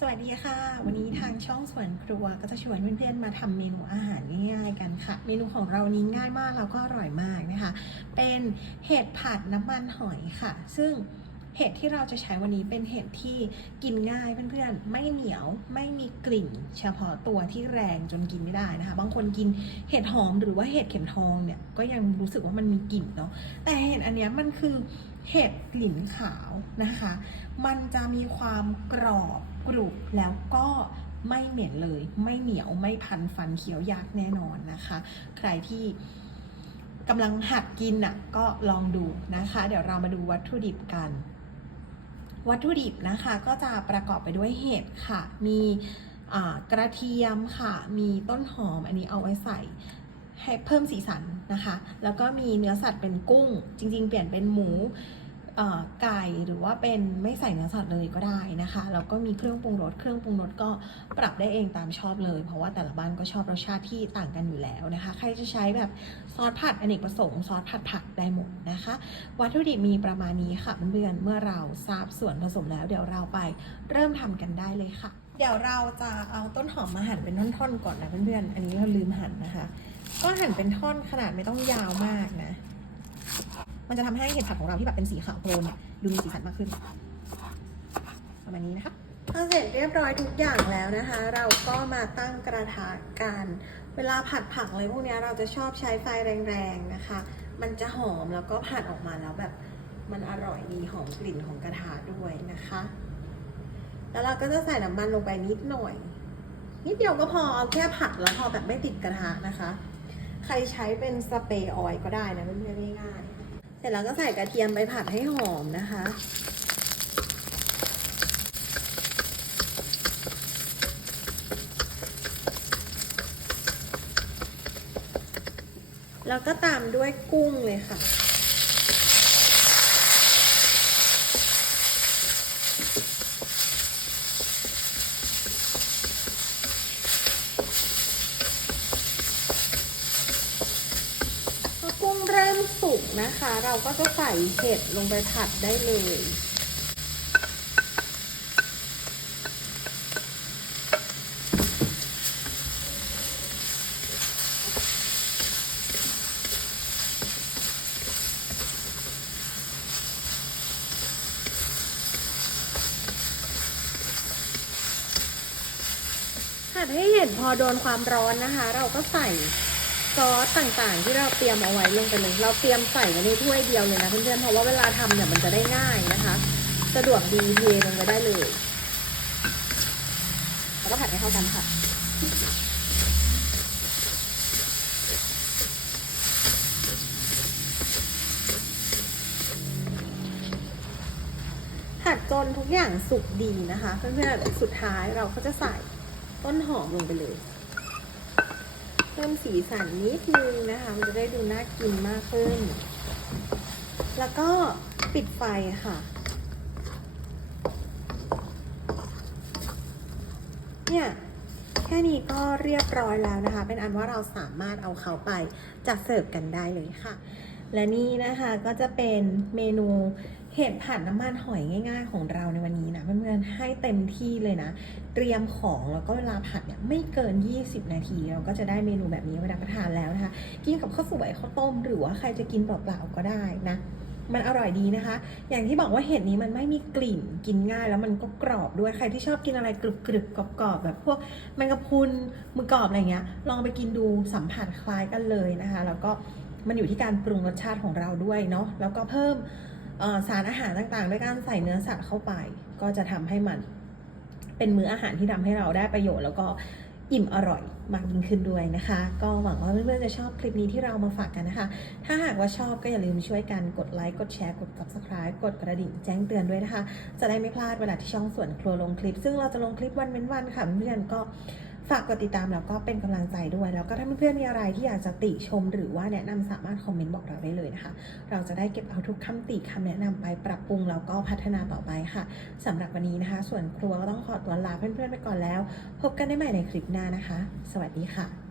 สวัสดีค่ะ วันนี้ทางช่องสวนครัวก็จะชวนเพื่อนๆมาทำเมนูอาหารง่ายๆกันค่ะ เมนูของเรานี้ง่ายมากแล้วก็อร่อยมากนะคะ เป็นเห็ดผัดน้ำมันหอยค่ะ ซึ่งเห็ดที่เราจะใช้วันนี้เป็นเห็ดที่กินง่ายเพื่อนๆ ไม่เหนียวไม่มีกลิ่น เฉพาะตัวที่แรงจนกินไม่ได้นะคะ บางคนกินเห็ดหอมหรือว่าเห็ดเข็มทองเนี่ยก็ยังรู้สึกว่ามันมีกลิ่นเนาะแต่เห็ดอันนี้มันคือเห็ดกลิ่นขาวนะคะ มันจะมีความกรอบ กรุบแล้วก็ไม่เหม็นเลย ไม่เหนียวไม่พันฟันเคี้ยวยากแน่นอนนะคะ ใครที่กำลังหัดกินน่ะก็ลองดูนะคะ เดี๋ยวเรามาดูวัตถุดิบกัน วัตถุดิบนะคะก็จะประกอบไปด้วยเห็ดค่ะ มีกระเทียมค่ะ มีต้นหอมอันนี้เอาไว้ใส่ให้เพิ่มสีสันนะคะ แล้วก็มีเนื้อสัตว์เป็นกุ้ง จริง ๆ เปลี่ยนเป็นหมู ไก่หรือว่าเป็นไม่ใส่เนื้อสัตว์เลยก็ได้นะคะแล้วก็มีเครื่องปรุงรสเครื่องปรุงรสก็ปรับได้เองตามชอบเลย เพราะว่าแต่ละบ้านก็ชอบรสชาติที่ต่างกันอยู่แล้วนะคะ ใครจะใช้แบบซอสผัดอเนกประสงค์ซอสผัดผักได้หมดนะคะ วัตถุดิบมีประมาณนี้ค่ะเพื่อนเมื่อเราทราบส่วนผสมแล้ว เดี๋ยวเราไปเริ่มทำกันได้เลยค่ะ เดี๋ยวเราจะเอาต้นหอมมาหั่นเป็นท่อนๆก่อนนะเพื่อนๆอันนี้เราลืมหั่นนะคะ ก็หั่นเป็นท่อนขนาดไม่ต้องยาวมากนะ มันจะทำให้เห็ดผัดของเราที่แบบเป็นสีขาวโพลนเนี่ยดูมีสีสันมากขึ้นประมาณนี้นะคะพอเสร็จเรียบร้อยทุกอย่างแล้วนะคะ เราก็มาตั้งกระทะกัน เวลาผัดผักอะไรพวกนี้เราจะชอบใช้ไฟแรงๆนะคะ มันจะหอมแล้วก็ผัดออกมาแล้วแบบมันอร่อยดีหอมกลิ่นของกระทะด้วยนะคะ แล้วเราก็จะใส่น้ำมันลงไปนิดหน่อย นิดเดียวก็พอเอาแค่ผัดแล้วพอแบบไม่ติดกระทะนะคะ ใครใช้เป็นสเปรย์ออยล์ก็ได้นะเพื่อนๆง่ายๆ ร็จแล้วก็ใส่กระเทียมไปผัดให้หอมนะคะ แล้วก็ตามด้วยกุ้งเลยค่ะ พอกุ้งเริ่มสุก นะคะ เราก็จะใส่เห็ดลงไปผัดได้เลยผัดให้เห็ดพอโดนความร้อนนะคะ เราก็ใส่ ซอสต่างๆ ที่เราเตรียมเอาไว้ลงไปเลย เราเตรียมใส่ไว้ในถ้วยเดียวเลยนะเพื่อนๆ เพราะว่าเวลาทำเนี่ยมันจะได้ง่ายนะคะ สะดวกดีเทลงไปได้เลย แล้วก็ผัดให้เข้ากันค่ะ ผัดจนทุกอย่างสุกดีนะคะ เพื่อนๆ สุดท้ายเราก็จะใส่ต้นหอมลงไปเลย พิ่มสีสันนิดนึงนะคะ มันจะได้ดูน่ากินมากขึ้น แล้วก็ปิดไฟค่ะ เนี่ยแค่นี้ก็เรียบร้อยแล้วนะคะ เป็นอันว่าเราสามารถเอาเขาไปจัดเสิร์ฟกันได้เลยค่ะ และนี่นะคะก็จะเป็นเมนู เห็ดผัดน้ำมันหอยง่าย ๆ ของเราในวันนี้นะเพื่อนๆให้เต็มที่เลยนะ เตรียมของแล้วก็เวลาผัดเนี่ยไม่เกิน 20 นาที เราก็จะได้เมนูแบบนี้ไว้รับประทานแล้วนะคะ กินกับข้าวสวยข้าวต้ม หรือว่าใครจะกินเปล่าๆก็ได้นะมันอร่อยดีนะคะ อย่างที่บอกว่าเห็ดนี้มันไม่มีกลิ่น กินง่ายแล้วมันก็กรอบด้วย ใครที่ชอบกินอะไรกรึบๆกรอบๆแบบพวกแมงกะพรุนมือกรอบอะไรเงี้ย ลองไปกินดูสัมผัสคล้ายกันเลยนะคะ แล้วก็มันอยู่ที่การปรุงรสชาติของเราด้วยเนาะ แล้วก็เพิ่ม สารอาหารต่างๆ ด้วยการใส่เนื้อสัตว์เข้าไป ก็จะทำให้มันเป็นมื้ออาหารที่ทำให้เราได้ประโยชน์แล้วก็อิ่มอร่อยมากยิ่งขึ้นด้วยนะคะ ก็หวังว่าเพื่อนๆจะชอบคลิปนี้ที่เรามาฝากกันนะคะ ถ้าหากว่าชอบก็อย่าลืมช่วยกันกดไลค์กดแชร์กด subscribe กดกระดิ่งแจ้งเตือนด้วยนะคะ จะได้ไม่พลาดเวลาที่ช่องส่วนครัวลงคลิป ซึ่งเราจะลงคลิปวันเว้นวันค่ะเพื่อนๆก็ ฝากกดติดตามแล้วก็เป็นกำลังใจด้วย แล้วก็ถ้าเพื่อนๆมีอะไรที่อยากจะติชม หรือว่าแนะนำสามารถคอมเมนต์บอกเราได้เลยนะคะ เราจะได้เก็บเอาทุกคำติคำแนะนำไปปรับปรุงแล้วก็พัฒนาต่อไปค่ะสำหรับวันนี้นะคะ ส่วนครัวก็ต้องขอตัวลาเพื่อนๆไปก่อนแล้ว พบกันได้ใหม่ในคลิปหน้านะคะ สวัสดีค่ะ